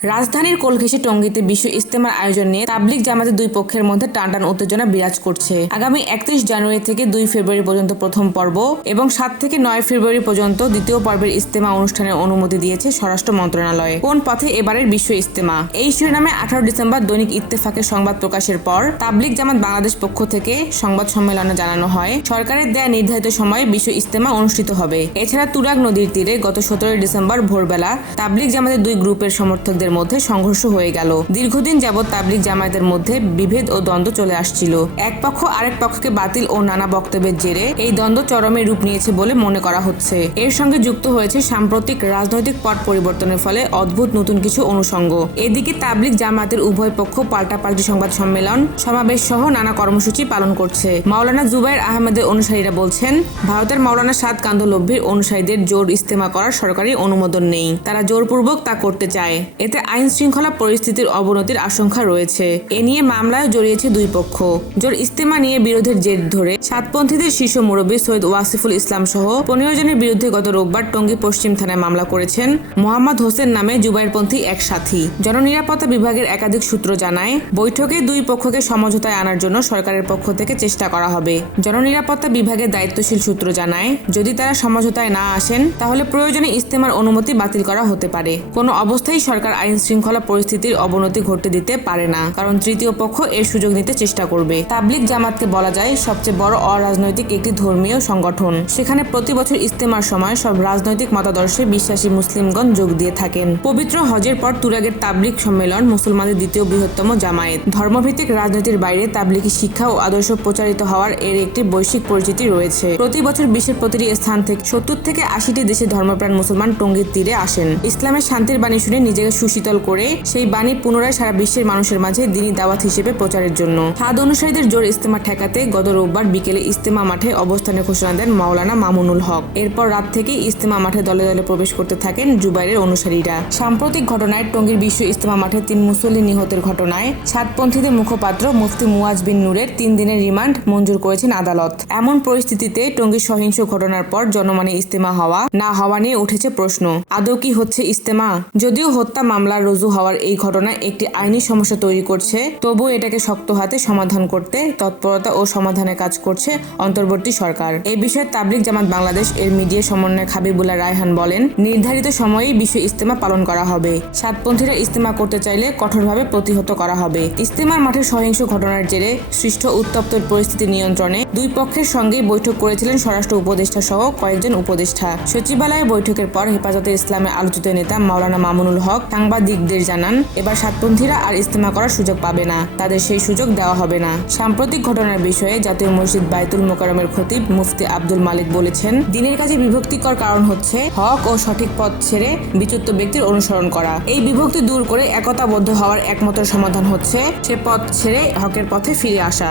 রাজধানীর কোলঘেঁষে টঙ্গীতে বিশ্ব ইজতেমার আয়োজন নিয়ে তাবলিগ জামাতের দুই পক্ষের মধ্যে টানটান উত্তেজনা বিরাজ করছে। আগামী 31 জানুয়ারি থেকে 2 ফেব্রুয়ারি পর্যন্ত প্রথম পর্ব এবং 7 থেকে 9 ফেব্রুয়ারি পর্যন্ত দ্বিতীয় পর্বের ইজতেমা অনুষ্ঠানের অনুমতি দিয়েছে স্বরাষ্ট্র মন্ত্রণালয়। কোন পথে এবারের বিশ্ব ইজতেমা, এই শিরোনামে 18 ডিসেম্বর দৈনিক ইত্তেফাকের সংবাদ প্রকাশের পর তাবলিগ জামাত বাংলাদেশ পক্ষ থেকে সংবাদ সম্মেলনে জানানো হয়, সরকারের দেয়া নির্ধারিত সময়ে বিশ্ব ইজতেমা অনুষ্ঠিত হবে। এছাড়া তুরাগ নদীর তীরে গত 17 ডিসেম্বর ভোরবেলা তাবলিগ জামাতের দুই গ্রুপের সমর্থকদের মধ্যে সংঘর্ষ হয়ে গেল। দীর্ঘদিন যাবৎ তাবলিগ জামায়াতের মধ্যে বিভেদ ও দ্বন্দ্ব চলে আসছিল। এক পক্ষ আরেক পক্ষকে বাতিল ও নানা বক্তব্যের জেরে এই দ্বন্দ্ব চরমে রূপ নিয়েছে বলে মনে করা হচ্ছে। এর সঙ্গে যুক্ত হয়েছে সাম্প্রতিক রাজনৈতিক পট পরিবর্তনের ফলে অদ্ভুত নতুন কিছু অনুষঙ্গ। এদিকে তাবলিগ জামায়াতের উভয় পক্ষ পাল্টাপাল্টি সংবাদ সম্মেলন, সমাবেশ সহ নানা কর্মসূচি পালন করছে। মাওলানা জুবায়ের আহমেদের অনুসারীরা বলছেন, ভারতের মাওলানা সাদ কান্দলব্বির অনুসারীদের জোর ইজতেমা করার সরকারি অনুমোদন নেই, তারা জোরপূর্বক তা করতে চায়। এতে আইন শৃঙ্খলা পরিস্থিতির অবনতির আশঙ্কা রয়েছে। এ নিয়ে মামলায় জড়িয়েছে দুই পক্ষ। জোর ইজতেমা নিয়ে বিরোধের জের ধরে সাতপন্থীদের শীর্ষ মুরব্বী সৈয়দ ওয়াসিফুল ইসলাম সহ 15 জনের বিরুদ্ধে গত রোববার টঙ্গী পশ্চিম থানায় মামলা করেছেন মোহাম্মদ হোসেন নামে জুবায়েরপন্থী এক সাথী। জননিরাপত্তা বিভাগের একাধিক সূত্র জানায়, বৈঠকে দুই পক্ষকে সমঝোতায় আনার জন্য সরকারের পক্ষ থেকে চেষ্টা করা হবে। জননিরাপত্তা বিভাগের দায়িত্বশীল সূত্র জানায়, যদি তারা সমঝোতায় না আসেন তাহলে প্রয়োজনে ইজতেমার অনুমতি বাতিল করা হতে পারে। কোনো অবস্থায় সরকার আইন শৃঙ্খলা পরিস্থিতির অবনতি ঘটতে দিতে পারে না, কারণ তৃতীয় পক্ষ এর সুযোগ নিতে চেষ্টা করবে। তাবলিগ জামাতকে বলা যায় সবচেয়ে বড় অরাজনৈতিক একটি ধর্মীয় সংগঠন। সেখানে প্রতি বছর ইজতেমার সময় সব রাজনৈতিক মতাদর্শে বিশ্বাসী মুসলিমগণ যোগ দিয়ে থাকেন। পবিত্র হজের পর তুরাগের তাবলিগ সম্মেলন মুসলমানদের দ্বিতীয় বৃহত্তম জামায়াত। ধর্মভিত্তিক রাজনীতির বাইরে তাবলিগি শিক্ষা ও আদর্শ প্রচারিত হওয়ার এর একটি বৈশ্বিক পরিচিতি রয়েছে। প্রতি বছর বিশ্বের প্রতিটি স্থান থেকে 70 থেকে 80টি দেশে ধর্মপ্রাণ মুসলমান টঙ্গীর তীরে আসেন। ইসলামের শান্তির বাণী শুনে নিজেকে সুশীতল করে সেই বাণী পুনরায় সারা বিশ্বের মানুষের মাঝে দ্বীনি দাওয়াত হিসেবে প্রচারের জন্য সাদ অনুসারীদের জোর ইজতেমা ঠেকাতে গত রোববার বিকেলে ইজতেমা মাঠে অবস্থানের ঘোষণা দেন মাওলানা মামুনুল হক। এরপর রাত থেকে ইজতেমা মাঠে দলে দলে প্রবেশ করতে থাকেন জুবাইরের অনুসারীরা। সাম্প্রতিক ঘটনায় টঙ্গীর বিশ্ব ইজতেমা মাঠে 3 মুসল্লি নিহতের ঘটনায় সাতপন্থীদের মুখপাত্র মুফতি মুয়াজ বিন নূরের 3 দিনের রিমান্ড মঞ্জুর করেছেন আদালত। এমন পরিস্থিতিতে টঙ্গীর সহিংস ঘটনার পর জনমনে ইজতেমা হওয়া না হওয়া নিয়ে উঠেছে প্রশ্ন, আদৌ কি হচ্ছে ইজতেমা? যদিও হত্যা মামলা রুজু হওয়ার এই ঘটনা একটি আইনি সমস্যা তৈরি করছে, তবুও এটাকে শক্ত হাতে সমাধান করতে তৎপরতা ও সমাধানের কাজ করছে অন্তর্বর্তী সরকার। এই বিষয়ে তাবলিগ জামাত বাংলাদেশ এর মিডিয়া সমন্বয়ক হাবিবুল্লাহ রায়হান বলেন, নির্ধারিত সময়েই বিশ্ব ইজতেমা পালন করা হবে। সাতপন্থীরা ইজতেমা করতে চাইলে কঠোরভাবে প্রতিহত করা হবে। ইজতেমার মাঠে সহিংস ঘটনার জেরে সৃষ্ট উত্তপ্ত পরিস্থিতি নিয়ন্ত্রণে দুই পক্ষের সঙ্গেই বৈঠক করেছিলেন স্বরাষ্ট্র উপদেষ্টা সহ কয়েকজন উপদেষ্টা। সচিবালয়ে বৈঠকের পর হেফাজতে ইসলামের আলোচিত নেতা মাওলানা মামুনুল হক সাংবাদিকদের জানান, এবার সাতপন্থীরা আর ইজতেমা করার সুযোগ পাবে না, তাদের সেই সুযোগ দেওয়া হবে না। সাম্প্রতিক ঘটনার বিষয়ে জাতীয় মসজিদ বাইতুল মোকাররমের খতিব মুফতি আব্দুল মালিক বলেছেন, দিনের কাছে বিভক্তিকর কারণ হচ্ছে হক ও সঠিক পথ ছেড়ে বিচ্যুত ব্যক্তির অনুসরণ করা। এই বিভক্তি দূর করে একতাবদ্ধ হওয়ার একমাত্র সমাধান হচ্ছে সে পথ ছেড়ে হকের পথে ফিরে আসা।